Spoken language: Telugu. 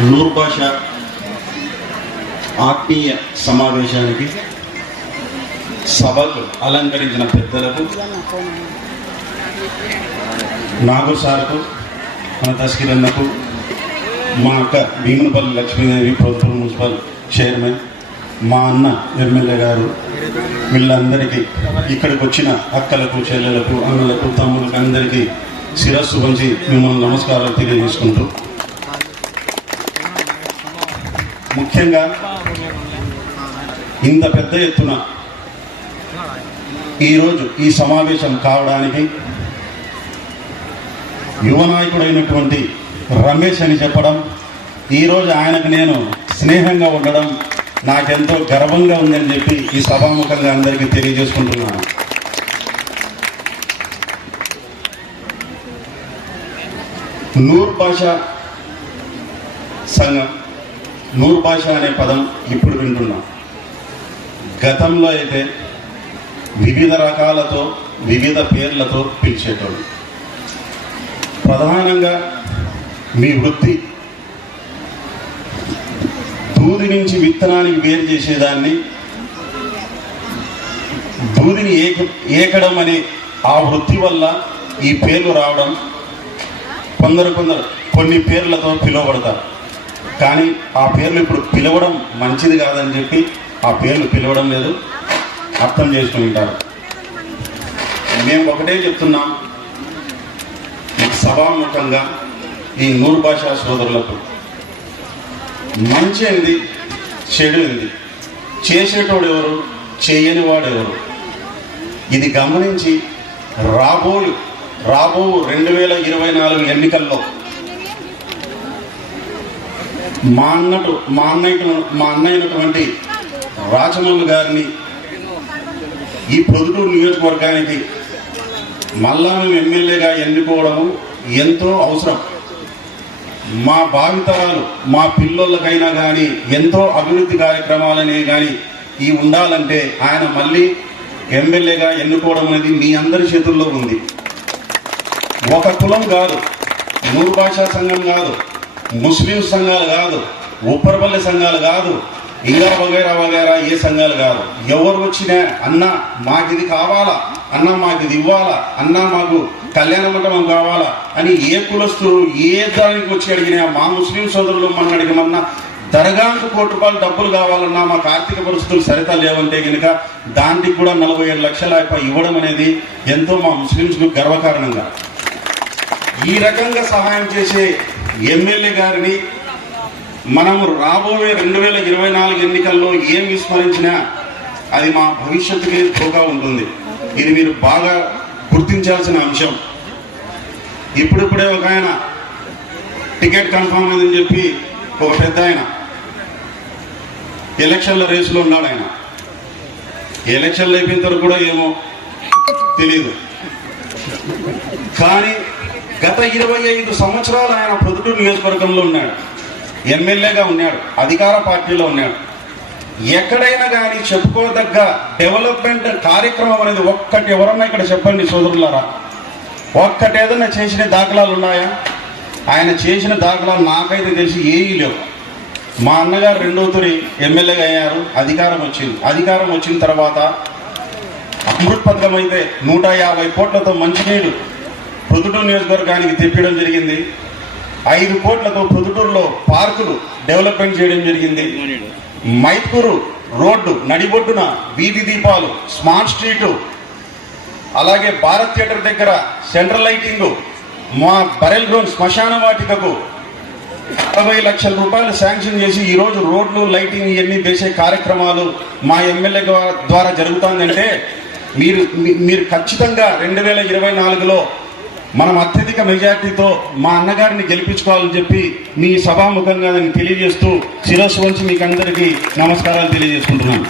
నూర్ భాష ఆత్మీయ సమావేశానికి సభకు అలంకరించిన పెద్దలకు నాగు సార్కు మన తస్కిరన్నకు మా అక్క భీమునపల్లి లక్ష్మీదేవి ప్రభుత్వ మున్సిపల్ చైర్మన్ మా అన్న ఎమ్మెల్యే గారు వీళ్ళందరికీ ఇక్కడికి వచ్చిన అక్కలకు చెల్లెలకు అన్నలకు తమ్ములకు అందరికీ శిరస్సు వంచి మిమ్మల్ని నమస్కారాలు తెలియజేసుకుంటూ ముఖ్యంగా ఇంత పెద్ద ఎత్తున ఈరోజు ఈ సమావేశం కావడానికి యువ నాయకుడైనటువంటి రమేష్ అని చెప్పడం ఈరోజు ఆయనకు నేను స్నేహంగా ఉండడం నాకెంతో గర్వంగా ఉందని చెప్పి ఈ సభాముఖంగా అందరికీ తెలియజేసుకుంటున్నాను. నూర్ భాష సంఘం నూరు భాష అనే పదం ఇప్పుడు వింటున్నాం. గతంలో అయితే వివిధ రకాలతో వివిధ పేర్లతో పిలిచేటోడు ప్రధానంగా మీ వృత్తి. దూది నుంచి విత్తనానికి వేరు చేసేదాన్ని. దూదిని ఏక ఏకడం అనే ఆ వృత్తి వల్ల ఈ పేర్లు రావడం. కొందరు కొందరు కొన్ని పేర్లతో పిలువబడతారు. కానీ ఆ పేర్లు ఇప్పుడు పిలవడం మంచిది కాదని చెప్పి ఆ పేర్లు పిలవడం లేదు. అర్థం చేసుకుని ఉంటారు మేము ఒకటే చెప్తున్నాం. సభాముఖంగా ఈ నూరు భాషా సోదరులకు మంచి ఏంది? చెడు ఏంది? చేసేటోడు ఎవరు? చేయని వాడు ఎవరు? ఇది గమనించి రాబో రాబో రెండు వేల ఇరవై నాలుగు ఎన్నికల్లో మా అన్నటు మా అన్నయ్య మా అన్నయ్యటువంటి రాజమౌళి గారిని ఈ పొదుటూరు నియోజకవర్గానికి మళ్ళా మేము ఎమ్మెల్యేగా ఎన్నుకోవడము ఎంతో అవసరం. మా భావితరాలు మా పిల్లలకైనా కానీ ఎంతో అభివృద్ధి కార్యక్రమాలనే కానీ ఈ ఉండాలంటే ఆయన మళ్ళీ ఎమ్మెల్యేగా ఎన్నుకోవడం అనేది మీ అందరి చేతుల్లో ఉంది. ఒక కులం కాదు నూరు భాషా సంఘం కాదు ముస్లిం సంఘాలు కాదు ఉప్పరపల్లి సంఘాలు కాదు ఇంకా వగైరా వగైరా ఏ సంఘాలు కాదు. ఎవరు వచ్చినా అన్న మాకు ఇది కావాలా అన్న మాకు ఇది ఇవ్వాలా అన్న మాకు కళ్యాణ మండపం కావాలా అని ఏ కులస్తులు ఏ దానికి వచ్చి అడిగినా మా ముస్లిం సోదరులు మన అడిగమన్నా దరగాకు కోటి రూపాయలు డబ్బులు కావాలన్నా మాకు ఆర్థిక పరిస్థితులు సరిత లేవంటే కనుక దానికి కూడా నలభై ఏడు లక్షల ఇవ్వడం అనేది ఎంతో మా ముస్లింస్కు గర్వకారణంగా. ఈ రకంగా సహాయం చేసే ఎమ్మెల్యే గారిని మనము రాబోయే రెండు వేల ఇరవై నాలుగు ఎన్నికల్లో ఏం విస్మరించినా అది మా భవిష్యత్తుకి ధోకా ఉంటుంది. ఇది మీరు బాగా గుర్తించాల్సిన అంశం. ఇప్పుడిప్పుడే ఒక ఆయన టికెట్ కన్ఫర్మ్ అయిందని చెప్పి ఒక పెద్ద ఆయన ఎలక్షన్ల రేసులో ఉన్నాడు ఆయన. ఎలక్షన్లు అయిపోయిన తర్వాత కూడా ఏమో తెలియదు. కానీ గత ఇరవై ఐదు సంవత్సరాలు ఆయన పొద్దుటూరు నియోజకవర్గంలో ఉన్నాడు. ఎమ్మెల్యేగా ఉన్నాడు. అధికార పార్టీలో ఉన్నాడు. ఎక్కడైనా కానీ చెప్పుకోదగ్గ డెవలప్మెంట్ కార్యక్రమం అనేది ఒక్కటి ఎవరన్నా ఇక్కడ చెప్పండి సోదరులారా. ఒక్కటి ఏదన్నా చేసిన దాఖలాలు ఉన్నాయా? ఆయన చేసిన దాఖలాలు నాకైతే తెలిసి ఏమీ లేవు. మా అన్నగారు రెండో తొలి ఎమ్మెల్యేగా అయ్యారు. అధికారం వచ్చింది. అధికారం వచ్చిన తర్వాత అమృత్ పథకం అయితే నూట యాభై కోట్లతో మంచినీళ్ళు పొద్దుటూరు నియోజకవర్గానికి తెప్పడం జరిగింది. ఐదు కోట్లతో పొద్దుటూరులో పార్కులు డెవలప్మెంట్ చేయడం జరిగింది. మైకూరు రోడ్డు నడిబొడ్డున వీధి దీపాలు స్మార్ట్ స్ట్రీటు అలాగే భారత్ థియేటర్ దగ్గర సెంట్రల్ లైటింగ్ మా బరెల్ గ్రౌండ్ శ్మశాన వాటికకు అరవై లక్షల రూపాయలు శాంక్షన్ చేసి ఈరోజు రోడ్లు లైటింగ్ ఇవన్నీ చేసే కార్యక్రమాలు మా ఎమ్మెల్యే ద్వారా జరుగుతుందంటే మీరు మీరు ఖచ్చితంగా రెండు వేల ఇరవై నాలుగులో మనం అత్యధిక మెజార్టీతో మా అన్నగారిని గెలిపించుకోవాలని చెప్పి మీ సభాముఖంగా నేను తెలియజేస్తూ శిరస్సు వంచి మీకు అందరికీ నమస్కారాలు తెలియజేసుకుంటున్నాను.